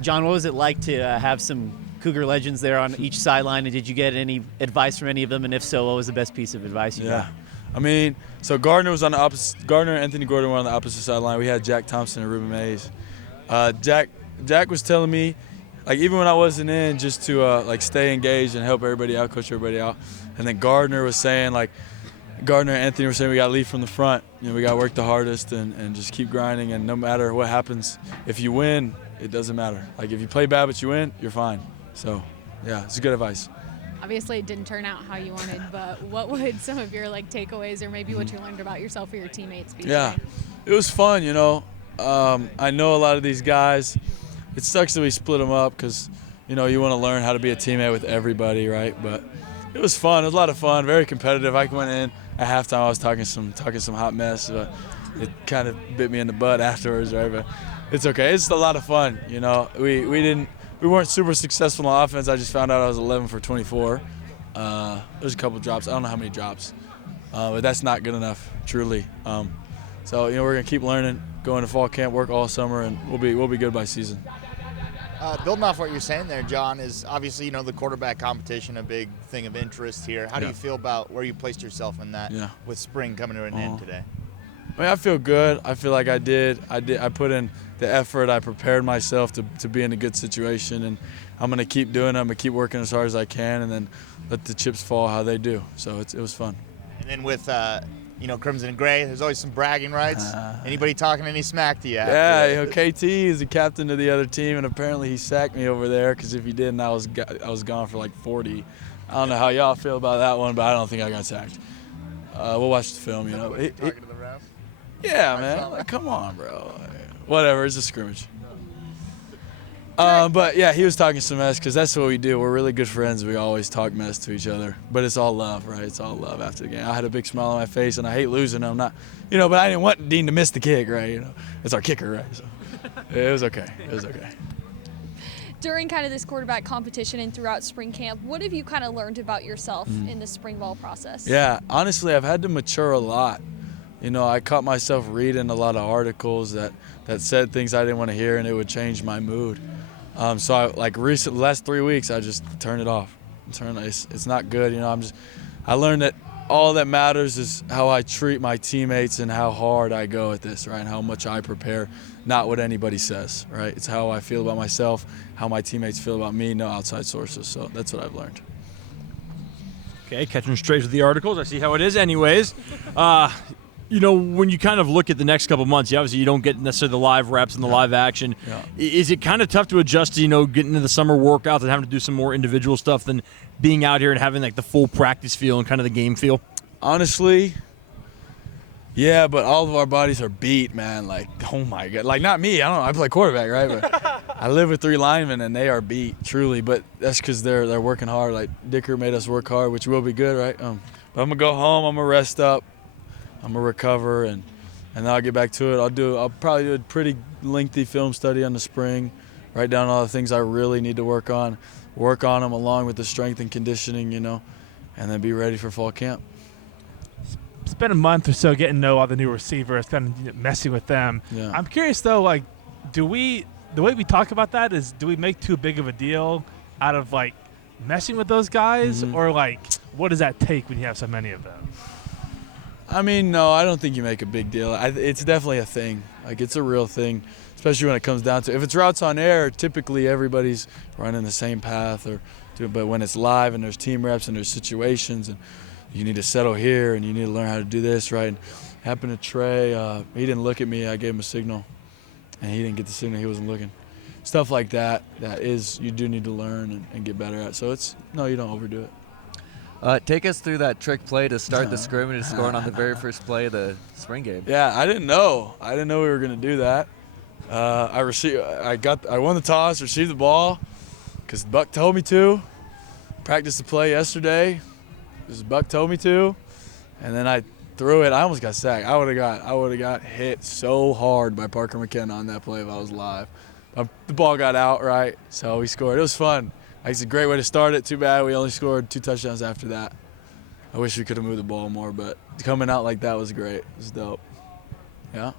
John, what was it like to have some Cougar legends there on each sideline, and did you get any advice from any of them? And if so, what was the best piece of advice you got? I mean, so Gardner was on the opposite. Gardner and Anthony Gordon were on the opposite sideline. We had Jack Thompson and Ruben Mays. Jack was telling me, like, even when I wasn't in, just to like stay engaged and help everybody out, coach everybody out. And then Gardner was saying, like, Gardner and Anthony were saying we got to lead from the front. You know, we got to work the hardest and just keep grinding. And no matter what happens, if you win, it doesn't matter. Like, if you play bad but you win, you're fine. So, yeah, it's good advice. Obviously, it didn't turn out how you wanted, but what would some of your takeaways or maybe what you learned about yourself or your teammates be? Yeah, today? it was fun. You know, I know a lot of these guys. It sucks that we split them up because, you know, you want to learn how to be a teammate with everybody, right? But it was fun. It was a lot of fun. Very competitive. I went in at halftime. I was talking some hot mess, but it kind of bit me in the butt afterwards, right? But it's okay. It's a lot of fun. You know, we weren't super successful on offense. I just found out I was 11 for 24. There's a couple drops. I don't know how many drops, but that's not good enough, truly. So, you know, we're gonna keep learning, going to fall camp, work all summer, and we'll be good by season. Building off what you're saying there, John, is obviously, you know, the quarterback competition a big thing of interest here. How do you feel about where you placed yourself in that with spring coming to an end today? I mean, I feel good. I feel like I put in the effort. I prepared myself to be in a good situation, and I'm going to keep doing it. I'm going to keep working as hard as I can, and then let the chips fall how they do. So it was fun. And then with, you know, Crimson and Gray, there's always some bragging rights. Anybody talking any smack to you? Yeah, you know, KT is the captain of the other team, and apparently he sacked me over there because if he didn't, I was gone for like 40. I don't know how y'all feel about that one, but I don't think I got sacked. We'll watch the film, you know. Talking to the ref? Yeah, man. Like, come on, bro. Whatever. It's a scrimmage. But, yeah, he was talking some mess because that's what we do. We're really good friends. We always talk mess to each other. But it's all love, right? It's all love after the game. I had a big smile on my face, and I hate losing. I'm not, you know, but I didn't want Dean to miss the kick, right? You know, it's our kicker, right? So it was okay. It was okay. During kind of this quarterback competition and throughout spring camp, what have you kind of learned about yourself in the spring ball process? Yeah, honestly, I've had to mature a lot. You know, I caught myself reading a lot of articles that said things I didn't want to hear, and it would change my mood. So I, like the last 3 weeks, I just turned it off. It's not good. You know, I learned that all that matters is how I treat my teammates and how hard I go at this, right? And how much I prepare, not what anybody says, right? It's how I feel about myself, how my teammates feel about me, no outside sources. So that's what I've learned. Okay, catching straight with the articles. I see how it is anyways. You know, when you kind of look at the next couple months, obviously you don't get necessarily the live reps and the live action. Yeah. Is it kind of tough to adjust to, you know, getting into the summer workouts and having to do some more individual stuff than being out here and having like the full practice feel and kind of the game feel? Honestly, yeah, but all of our bodies are beat, man. Like, oh my God. Like, not me. I play quarterback, right? But I live with 3 linemen, and they are beat, truly. But that's because they're working hard. Like, Dicker made us work hard, which will be good, right? But I'm going to go home. I'm going to rest up. I'm going to recover, and then I'll get back to it. I'll probably do a pretty lengthy film study on the spring, write down all the things I really need to work on them along with the strength and conditioning, you know, and then be ready for fall camp. Spend a month or so getting to know all the new receivers, kind of messing with them. Yeah. I'm curious, though, like, the way we talk about that is, do we make too big of a deal out of, like, messing with those guys? Mm-hmm. Or, like, what does that take when you have so many of them? I mean, no, I don't think you make a big deal. It's definitely a thing. Like, it's a real thing, especially when it comes down to, if it's routes on air, typically everybody's running the same path. But when it's live and there's team reps and there's situations and you need to settle here and you need to learn how to do this, right? And it happened to Trey. He didn't look at me. I gave him a signal, and he didn't get the signal. He wasn't looking. Stuff like that, you do need to learn and get better at. So you don't overdo it. Take us through that trick play to start the scrimmage, scoring on the very first play of the spring game. Yeah, I didn't know. We were going to do that. I won the toss, received the ball because Buck told me to. Practiced the play yesterday because Buck told me to, and then I threw it. I almost got sacked. I would have got hit so hard by Parker McKenna on that play if I was live. The ball got out, right? So we scored. It was fun. It's a great way to start it. Too bad we only scored 2 touchdowns after that. I wish we could have moved the ball more, but coming out like that was great. It was dope. Yeah.